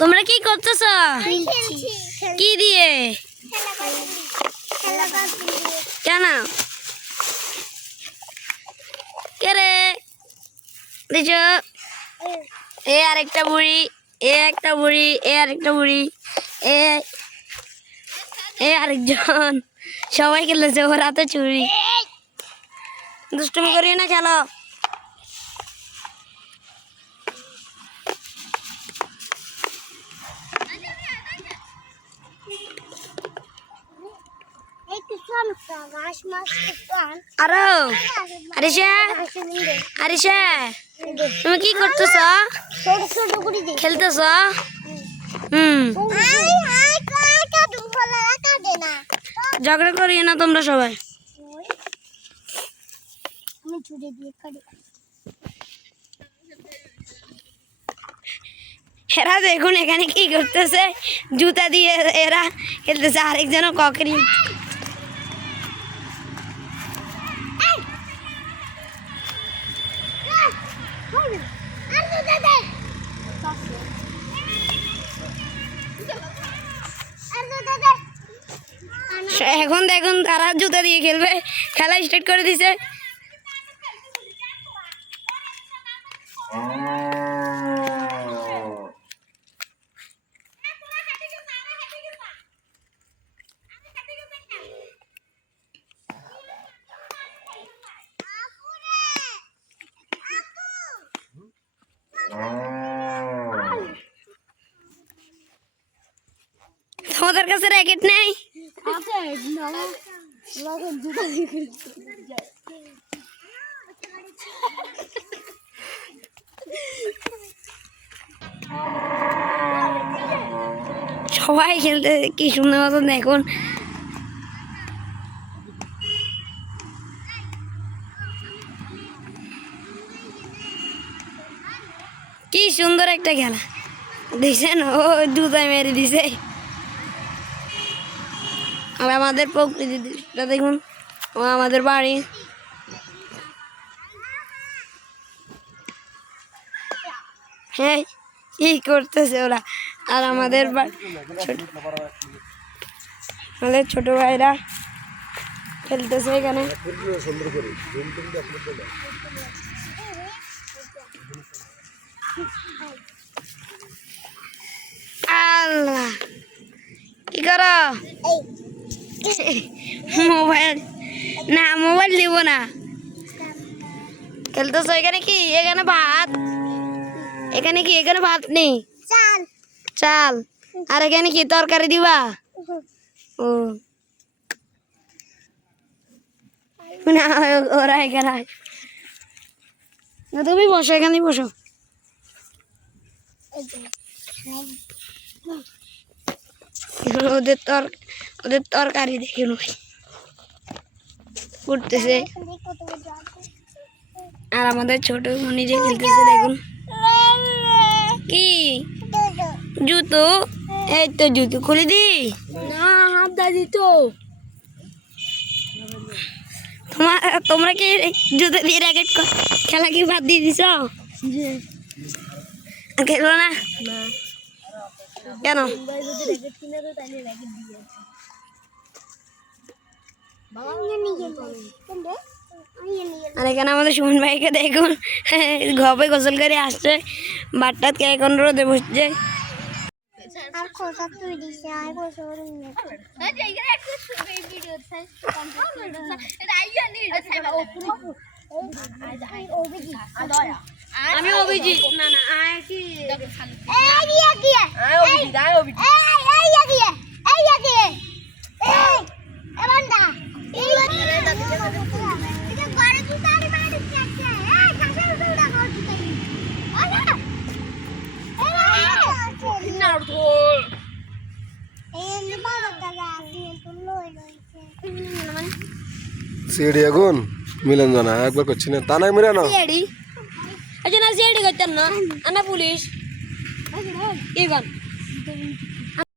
তোমরা কি করতেছ? কি দিয়ে? কেন? কে রে? দেখো এ আরেকটা বুড়ি, এ একটা বুড়ি, এ আরেকটা বুড়ি, এ আরেকজন, সবাই খেলেছে। ওরা তো চুরি। দুষ্টুমি করিও না, খেলো। আরো আরিশা, আরিশা তুমি কি করতেছ? খেলতেছ? ঝগড়া করিও না তোমরা সবাই। এরা দেখুন এখানে কি করতেছে, জুতা দিয়ে এরা খেলতেছে। আরেকজনও ককরি। এখন দেখুন তারা জুতা দিয়ে খেলবে, খেলা স্টার্ট করে দিছে। তোমাদের কাছে র্যাকেট নেই? সবাই খেলতে কি সুন্দর মতন দেখুন। কি সুন্দর একটা খেলা দেখছেন? ও জুতায় মেরে দিছে। আর আমাদের প্রকৃতিটা দেখুন, আমাদের বাড়ি। হ্যাঁ কি করতেছে ওরা। আর আমাদের ছোট ভাইরা খেলতেছে এখানে। আল্লাহ কি করো? মোবাইল না, মোবাইল দিব না। খেলতেছ এখানে কি? এখানে ভাত। এখানে কি? এখানে ভাত নেই, চাল। আর এখানে কি তরকারি দিবা? ও না, ওরা এখানে। তুমি বসো, এখানেই বসো। ওদের তরকারি দেখুন উঠতেছে। আর আমাদের ছোট মনি যে খেলতেছে দেখুন। কি জুতো? এই তো জুতো খুলে দি না, হাত দাদি তো। তোমরা কি জুতো দিয়ে র্যাকেট খেলা কি বাদ দিয়ে দিছ? খেলবো না কেন? আর এখানে আমাদের সুমন ভাইকে দেখুন, ঘপে গোসল করে আসছে। বাট্টাত কে এখন রোদে বসছে। আমি অভিজিৎ। না না সিডি আগুন মিলন জানা একবার করছি না, তা নাই মিলে না। সিআইডি আচ্ছা না, সিআইডি করতেন না, আনা পুলিশ। কি গান